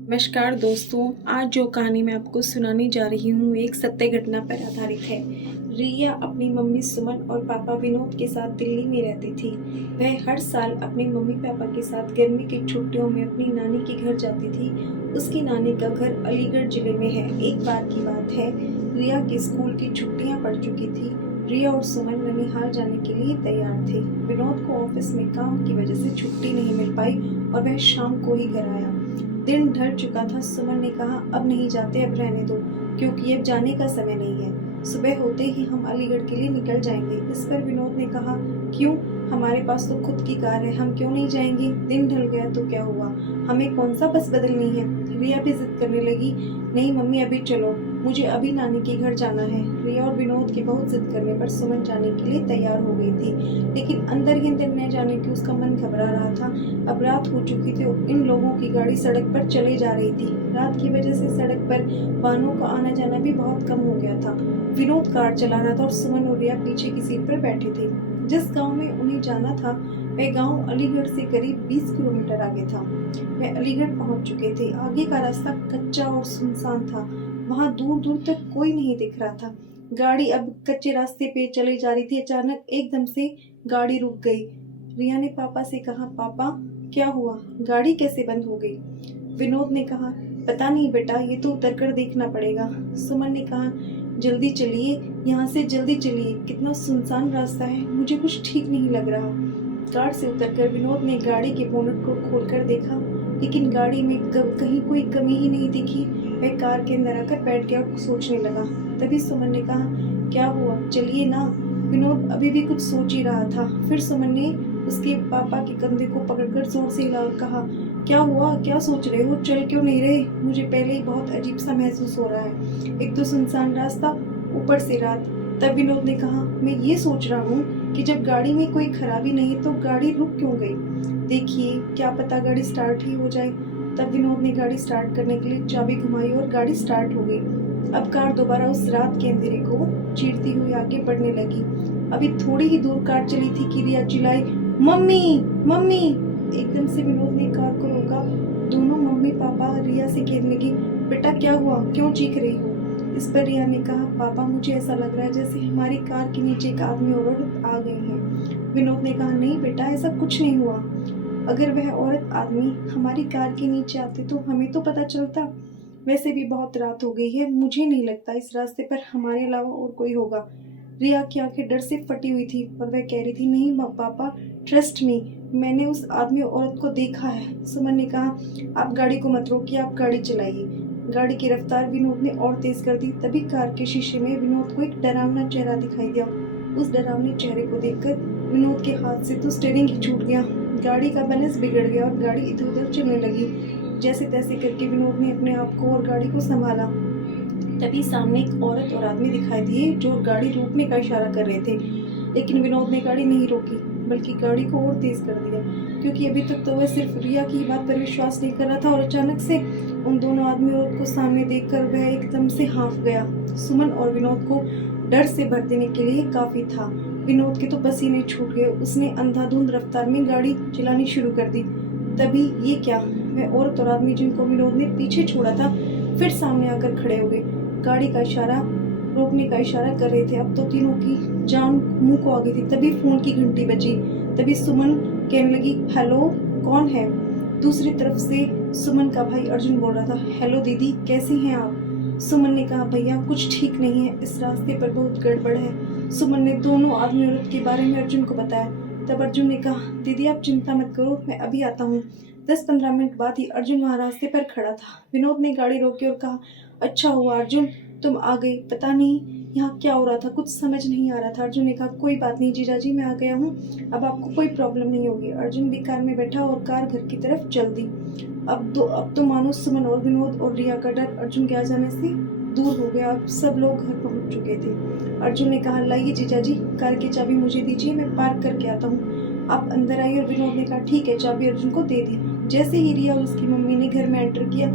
नमस्कार दोस्तों, आज जो कहानी मैं आपको सुनाने जा रही हूँ एक सत्य घटना पर आधारित है। रिया अपनी मम्मी सुमन और पापा विनोद के साथ दिल्ली में रहती थी। वह हर साल अपने मम्मी पापा के साथ गर्मी की छुट्टियों में अपनी नानी के घर जाती थी। उसकी नानी का घर अलीगढ़ जिले में है। एक बार की बात है, रिया की स्कूल की छुट्टियाँ पड़ चुकी थी। रिया और सुमन ननिहाल जाने के लिए तैयार थे। विनोद को ऑफिस में काम की वजह से छुट्टी नहीं मिल पाई और वह शाम को ही घर आया। दिन ढल चुका था। सुमन ने कहा, अब नहीं जाते, अब रहने दो, क्योंकि अब जाने का समय नहीं है। सुबह होते ही हम अलीगढ़ के लिए निकल जाएंगे। इस पर विनोद ने कहा, क्यों, हमारे पास तो खुद की कार है, हम क्यों नहीं जाएंगे? दिन ढल गया तो क्या हुआ, हमें कौन सा बस बदलनी है? रिया भी जिद करने लगी, नहीं मम्मी अभी चलो, मुझे अभी नानी के घर जाना है। रिया और विनोद के बहुत जिद करने पर सुमन जाने के लिए तैयार हो गई थी, लेकिन अंदर ही अंदर न जाने की उसका मन घबरा रहा था। अब रात हो चुकी थी और इन लोगों की गाड़ी सड़क पर चले जा रही थी। रात की वजह से सड़क पर वाहनों का आना जाना भी बहुत कम हो गया था। विनोद कार चला रहा था और सुमन और रिया पीछे की सीट पर बैठे थे। जिस गांव में उन्हें जाना था वह गांव अलीगढ़ से करीब 20 किलोमीटर आगे था। वह अलीगढ़ पहुंच चुके थे। आगे का रास्ता कच्चा और सुनसान था। वहां दूर दूर तक कोई नहीं दिख रहा था। गाड़ी अब कच्चे रास्ते पे चली जा रही थी। अचानक एकदम से गाड़ी रुक गई। रिया ने पापा से कहा, पापा क्या हुआ, गाड़ी कैसे बंद हो गई? विनोद ने कहा, पता नहीं बेटा, ये तो उतर कर देखना पड़ेगा। सुमन ने कहा, जल्दी चलिए, यहाँ से जल्दी चलिए, कितना सुनसान रास्ता है, मुझे कुछ ठीक नहीं लग रहा। कार से उतरकर विनोद ने गाड़ी के बोनट को खोलकर देखा, लेकिन गाड़ी में कहीं कोई कमी ही नहीं दिखी। वह कार के अंदर आकर बैठ गया और सोचने लगा। तभी सुमन ने कहा, क्या हुआ, चलिए ना। विनोद अभी भी कुछ सोच ही रहा था। फिर सुमन ने उसके पापा के कंधे को पकड़कर जोर से हिला और कहा, क्या हुआ, क्या सोच रहे हो, चल क्यों नहीं रहे? मुझे पहले ही बहुत अजीब सा महसूस हो रहा है, एक तो सुनसान रास्ता, ऊपर से रात। तब विनोद ने कहा, मैं ये सोच रहा हूँ कि जब गाड़ी में कोई खराबी नहीं तो गाड़ी रुक क्यों गई? देखिए, क्या पता गाड़ी स्टार्ट ही हो जाए। तब विनोद ने गाड़ी स्टार्ट करने के लिए चाबी घुमाई और गाड़ी स्टार्ट हो गई। अब कार दोबारा उस रात के अंधेरे को चीरती हुई आगे बढ़ने लगी। अभी थोड़ी ही दूर कार चली थी कि रिया चिल्लाई, मम्मी मम्मी। एकदम से विनोद ने कार को रोका। दोनों मम्मी पापा रिया से कहने लगी, बेटा क्या हुआ, क्यों चीख रही हो? इस पर रिया ने कहा, पापा मुझे ऐसा लग रहा है जैसे हमारी कार के नीचे एक आदमी और औरत आ गए हैं। विनोद ने कहा, नहीं बेटा, ऐसा कुछ नहीं हुआ। अगर वह औरत आदमी हमारी कार के नीचे आते तो हमें तो पता चलता। वैसे भी बहुत रात हो गई है, मुझे नहीं लगता इस रास्ते पर हमारे अलावा और कोई होगा। रिया की आंखें डर से फटी हुई थी और वह कह रही थी, नहीं पापा, ट्रस्ट मी, मैंने उस आदमी औरत को देखा है। सुमन ने कहा, आप गाड़ी को मत रोकिए, आप गाड़ी चलाइए। गाड़ी की रफ्तार विनोद ने और तेज कर दी। तभी कार के शीशे में विनोद को एक डरावना चेहरा दिखाई दिया। उस डरावने चेहरे को देखकर विनोद के हाथ से तो स्टीयरिंग ही छूट गया। गाड़ी का बैलेंस बिगड़ गया और गाड़ी इधर उधर चलने लगी। जैसे तैसे करके विनोद ने अपने आप को और गाड़ी को संभाला। तभी सामने एक औरत और आदमी दिखाई दिए जो गाड़ी रोकने का इशारा कर रहे थे, लेकिन विनोद ने गाड़ी नहीं रोकी बल्कि गाड़ी को और तेज कर दिया, क्योंकि अभी तक तो वह सिर्फ रिया की बात पर विश्वास नहीं कर रहा था। और अचानक से उन दोनों आदमी औरत को सामने देखकर वह एकदम से हाँफ गया। सुमन और विनोद को डर से भर देने के लिए काफी था। विनोद के तो पसीने छूट गए। उसने अंधाधुंध रफ्तार में गाड़ी चलानी शुरू कर दी। तभी ये क्या, वह औरत और आदमी जिनको विनोद ने पीछे छोड़ा था फिर सामने आकर खड़े हो गए। गाड़ी का इशारा रोकने का इशारा कर रहे थे। अब तो तीनों की जान मुंह को आ गई थी। तभी फोन की घंटी बजी। तभी सुमन कहने लगी, हेलो, कौन है? दूसरी तरफ से सुमन का भाई अर्जुन बोल रहा था, हेलो दीदी, कैसी हैं आप? सुमन ने कहा, भैया कुछ ठीक नहीं है, इस रास्ते पर बहुत गड़बड़ है। सुमन ने दोनों आदमी औरत के बारे में अर्जुन को बताया। तब अर्जुन ने कहा, दीदी आप चिंता मत करो, मैं अभी आता हूँ। 10-15 मिनट बाद ही अर्जुन वहाँ रास्ते पर खड़ा था। विनोद ने गाड़ी रोकी और कहा, अच्छा हुआ अर्जुन तुम आ गए, पता नहीं यहाँ क्या हो रहा था, कुछ समझ नहीं आ रहा था। अर्जुन ने कहा, कोई बात नहीं जीजाजी, मैं आ गया हूँ, अब आपको कोई प्रॉब्लम नहीं होगी। अर्जुन भी कार में बैठा और कार घर की तरफ चल दी। अब तो मानो सुमन और विनोद और रिया का डर अर्जुन के आ जाने से दूर हो गया। अब सब लोग घर पहुँच चुके थे। अर्जुन ने कहा, लाइए जीजाजी, कार की चाबी मुझे दीजिए, मैं पार्क करके आता हूँ, आप अंदर आइए। और विनोद ने कहा, ठीक है। चाबी अर्जुन को दे दी। जैसे ही रिया और उसकी मम्मी ने घर में एंटर किया,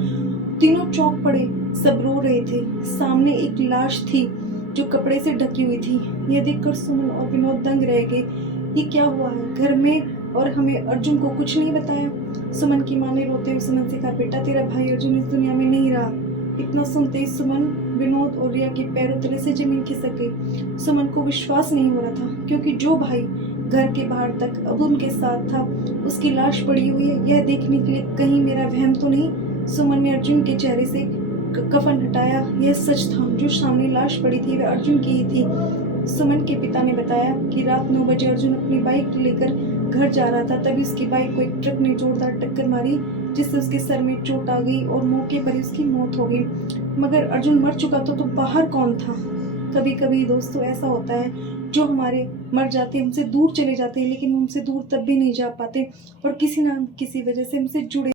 तीनों चौंक पड़े, सब रो रहे थे। सामने एक लाश थी जो कपड़े से ढकी हुई थी। यह देखकर सुमन और विनोद दंग रह गए। ये क्या हुआ है? घर में और हमें अर्जुन को कुछ नहीं बताया। सुमन की माँ ने रोते हुए सुमन से कहा, बेटा तेरा भाई अर्जुन इस दुनिया में नहीं रहा। इतना सुनते ही सुमन, विनोद और रिया के पैरों तले से जमीन खिसक गई। सुमन को विश्वास नहीं हो रहा था, क्योंकि जो भाई घर के बाहर तक अब उनके साथ था, उसकी लाश पड़ी हुई है, यह देखने के लिए कहीं मेरा वहम तो नहीं। सुमन ने अर्जुन के चेहरे से कफन हटाया। यह सच था, जो सामने लाश पड़ी थी वह अर्जुन की ही थी। सुमन के पिता ने बताया कि रात 9 बजे अर्जुन अपनी बाइक लेकर घर जा रहा था, तभी उसकी बाइक को एक ट्रक ने जोरदार टक्कर मारी, जिससे उसके सर में चोट आ गई और मौके पर ही उसकी मौत हो गई। मगर अर्जुन मर चुका तो बाहर कौन था? कभी कभी दोस्तों ऐसा होता है, जो हमारे मर जाते हैं, हमसे दूर चले जाते हैं, लेकिन हम हमसे दूर तब भी नहीं जा पाते और किसी ना किसी वजह से हमसे जुड़े